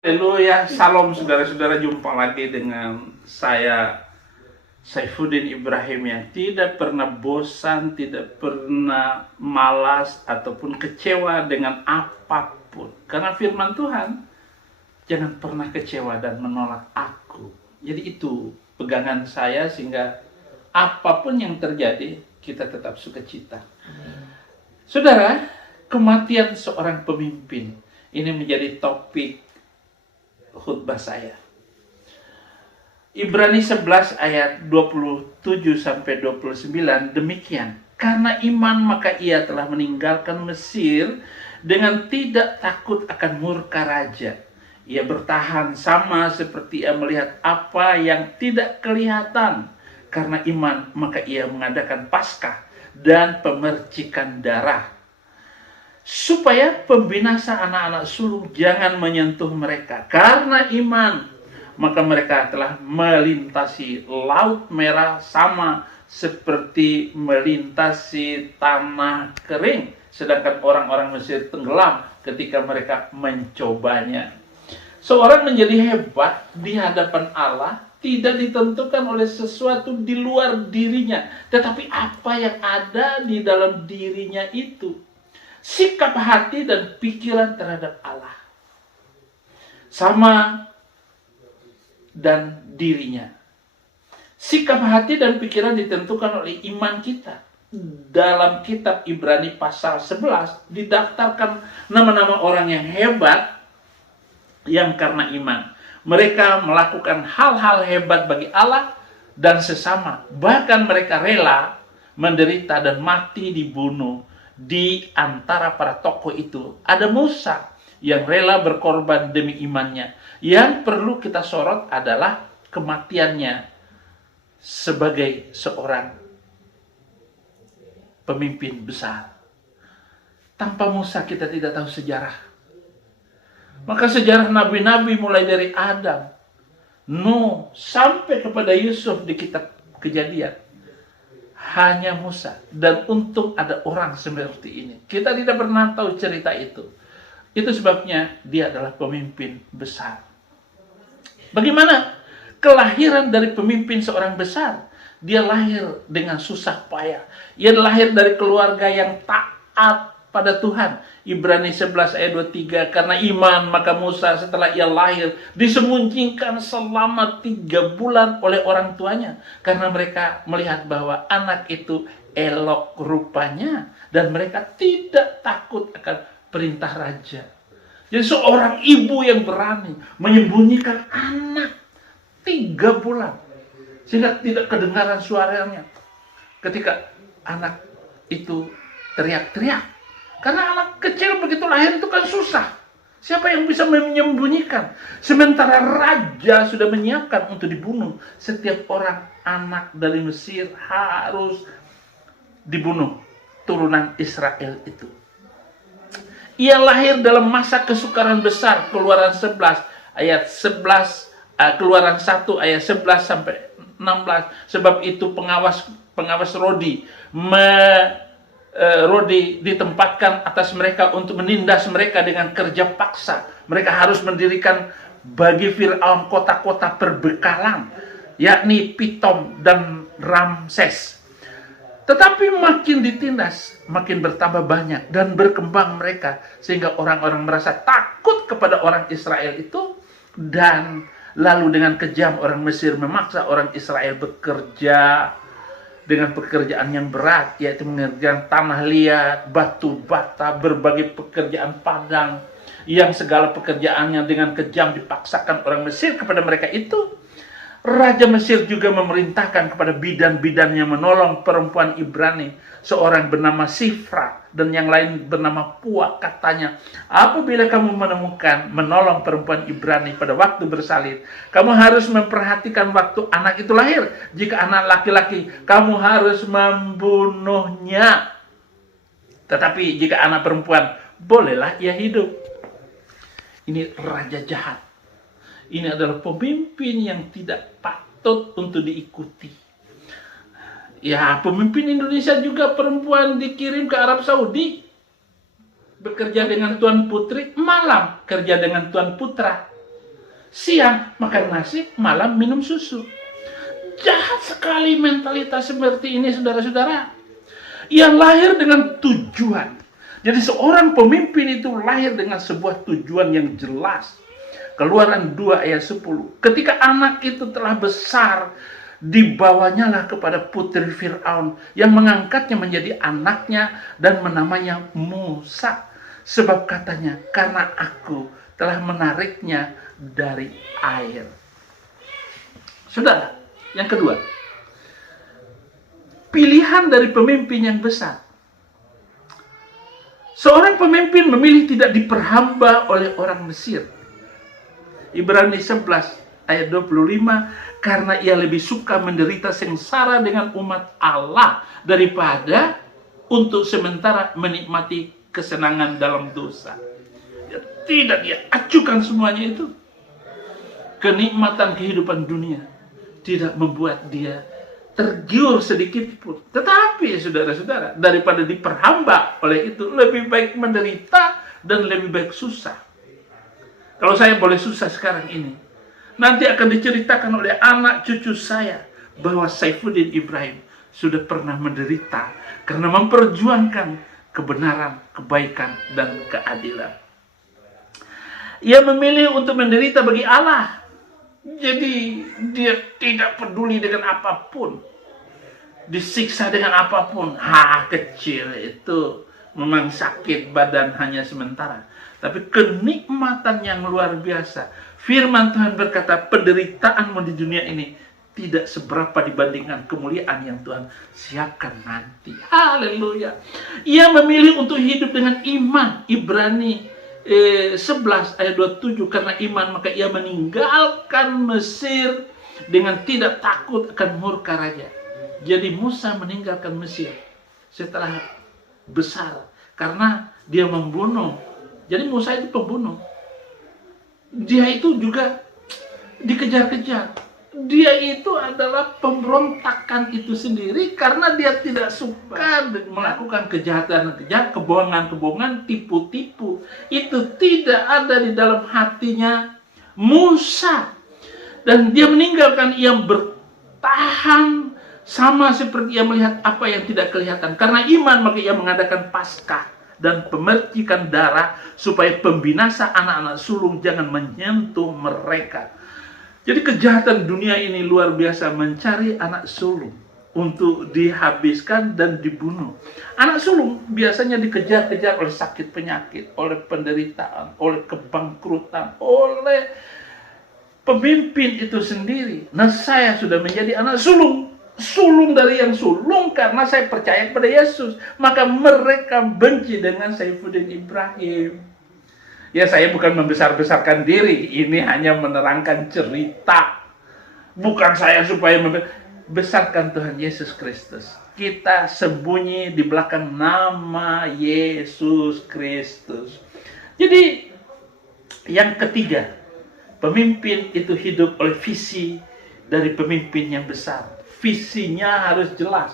Haleluya, salam saudara-saudara, jumpa lagi dengan saya Saifuddin Ibrahim yang tidak pernah bosan, tidak pernah malas ataupun kecewa dengan apapun. Karena firman Tuhan, jangan pernah kecewa dan menolak aku. Jadi itu pegangan saya sehingga apapun yang terjadi, kita tetap sukacita. Saudara, kematian seorang pemimpin ini menjadi topik khutbah saya. Ibrani 11 ayat 27 sampai 29 demikian. Karena iman maka ia telah meninggalkan Mesir dengan tidak takut akan murka raja. Ia bertahan sama seperti ia melihat apa yang tidak kelihatan. Karena iman maka ia mengadakan Paskah dan pemercikan darah, supaya pembinasa anak-anak sulung jangan menyentuh mereka. Karena iman, maka mereka telah melintasi Laut Merah sama seperti melintasi tanah kering. Sedangkan orang-orang Mesir tenggelam ketika mereka mencobanya. Seorang menjadi hebat di hadapan Allah tidak ditentukan oleh sesuatu di luar dirinya, tetapi apa yang ada di dalam dirinya itu. Sikap hati dan pikiran terhadap Allah sama dan dirinya. Sikap hati dan pikiran ditentukan oleh iman kita. Dalam kitab Ibrani pasal 11 didaftarkan nama-nama orang yang hebat yang karena iman mereka melakukan hal-hal hebat bagi Allah dan sesama. Bahkan mereka rela menderita dan mati dibunuh. Di antara para tokoh itu ada Musa yang rela berkorban demi imannya. Yang perlu kita sorot adalah kematiannya sebagai seorang pemimpin besar. Tanpa Musa kita tidak tahu sejarah. Maka sejarah nabi-nabi mulai dari Adam, Nuh, sampai kepada Yusuf di kitab Kejadian. Hanya Musa. Dan untung ada orang seperti ini. Kita tidak pernah tahu cerita itu. Itu sebabnya dia adalah pemimpin besar. Bagaimana kelahiran dari pemimpin seorang besar? Dia lahir dengan susah payah. Ia lahir dari keluarga yang taat pada Tuhan. Ibrani 11 ayat 23. Karena iman maka Musa setelah ia lahir disembunyikan selama 3 bulan oleh orang tuanya. Karena mereka melihat bahwa anak itu elok rupanya. Dan mereka tidak takut akan perintah raja. Jadi seorang ibu yang berani menyembunyikan anak 3 bulan. Sehingga tidak kedengaran suaranya. Ketika anak itu teriak-teriak. Karena anak kecil begitu lahir itu kan susah. Siapa yang bisa menyembunyikan? Sementara raja sudah menyiapkan untuk dibunuh. Setiap orang anak dari Mesir harus dibunuh. Turunan Israel itu. Ia lahir dalam masa kesukaran besar. Keluaran 11 ayat 11. Keluaran 1 ayat 11 sampai 16. Sebab itu pengawas Rodi ditempatkan atas mereka untuk menindas mereka dengan kerja paksa. Mereka harus mendirikan bagi Fir'aun kota-kota perbekalan, yakni Pitom dan Ramses. Tetapi makin ditindas, makin bertambah banyak dan berkembang mereka, sehingga orang-orang merasa takut kepada orang Israel itu. Dan lalu dengan kejam orang Mesir memaksa orang Israel bekerja dengan pekerjaan yang berat, yaitu mengerjakan tanah liat, batu bata, berbagai pekerjaan padang, yang segala pekerjaannya dengan kejam dipaksakan orang Mesir kepada mereka itu. Raja Mesir juga memerintahkan kepada bidan-bidannya menolong perempuan Ibrani, seorang bernama Sifra dan yang lain bernama Pua. Katanya, apabila kamu menolong perempuan Ibrani pada waktu bersalin, kamu harus memperhatikan waktu anak itu lahir. Jika anak laki-laki, kamu harus membunuhnya. Tetapi jika anak perempuan, bolehlah ia hidup. Ini raja jahat. Ini adalah pemimpin yang tidak patut untuk diikuti. Ya, pemimpin Indonesia juga perempuan dikirim ke Arab Saudi. Bekerja dengan Tuan Putri, malam kerja dengan Tuan Putra. Siang makan nasi, malam minum susu. Jahat sekali mentalitas seperti ini, saudara-saudara. Ia lahir dengan tujuan. Jadi seorang pemimpin itu lahir dengan sebuah tujuan yang jelas. Keluaran 2 ayat 10. Ketika anak itu telah besar, dibawanyalah kepada putri Fir'aun yang mengangkatnya menjadi anaknya dan menamanya Musa. Sebab katanya, karena aku telah menariknya dari air. Saudara, yang kedua, pilihan dari pemimpin yang besar. Seorang pemimpin memilih tidak diperhamba oleh orang Mesir. Ibrani 11 ayat 25, karena ia lebih suka menderita sengsara dengan umat Allah daripada untuk sementara menikmati kesenangan dalam dosa. Tidak dia acukan semuanya itu. Kenikmatan kehidupan dunia tidak membuat dia tergiur sedikit pun. Tetapi saudara-saudara, daripada diperhamba oleh itu, lebih baik menderita dan lebih baik susah. Kalau saya boleh susah sekarang ini, nanti akan diceritakan oleh anak cucu saya bahwa Saifuddin Ibrahim sudah pernah menderita karena memperjuangkan kebenaran, kebaikan, dan keadilan. Ia memilih untuk menderita bagi Allah. Jadi dia tidak peduli dengan apapun. Disiksa dengan apapun. Kecil itu memang sakit badan hanya sementara. Tapi kenikmatan yang luar biasa. Firman Tuhan berkata, penderitaanmu di dunia ini tidak seberapa dibandingkan kemuliaan yang Tuhan siapkan nanti. Haleluya. Ia memilih untuk hidup dengan iman. Ibrani 11 ayat 27, karena iman maka ia meninggalkan Mesir dengan tidak takut akan murka raja. Jadi Musa meninggalkan Mesir setelah besar karena dia membunuh. Jadi Musa itu pembunuh. Dia itu juga dikejar-kejar. Dia itu adalah pemberontakan itu sendiri karena dia tidak suka melakukan kejahatan-kejahatan, kebohongan-kebohongan, tipu-tipu. Itu tidak ada di dalam hatinya Musa. Dan dia meninggalkan, ia bertahan sama seperti ia melihat apa yang tidak kelihatan. Karena iman maka ia mengadakan Paskah dan pemercikan darah supaya pembinasa anak-anak sulung jangan menyentuh mereka. Jadi kejahatan dunia ini luar biasa, mencari anak sulung untuk dihabiskan dan dibunuh. Anak sulung biasanya dikejar-kejar oleh sakit penyakit, oleh penderitaan, oleh kebangkrutan, oleh pemimpin itu sendiri. Nah, saya sudah menjadi anak sulung. Sulung dari yang sulung karena saya percaya kepada Yesus. Maka mereka benci dengan Saifuddin Ibrahim. Ya, saya bukan membesar-besarkan diri. Ini hanya menerangkan cerita. Bukan saya supaya membesarkan Tuhan Yesus Kristus. Kita sembunyi di belakang nama Yesus Kristus. Jadi, yang ketiga, pemimpin itu hidup oleh visi dari pemimpin yang besar. Visinya harus jelas.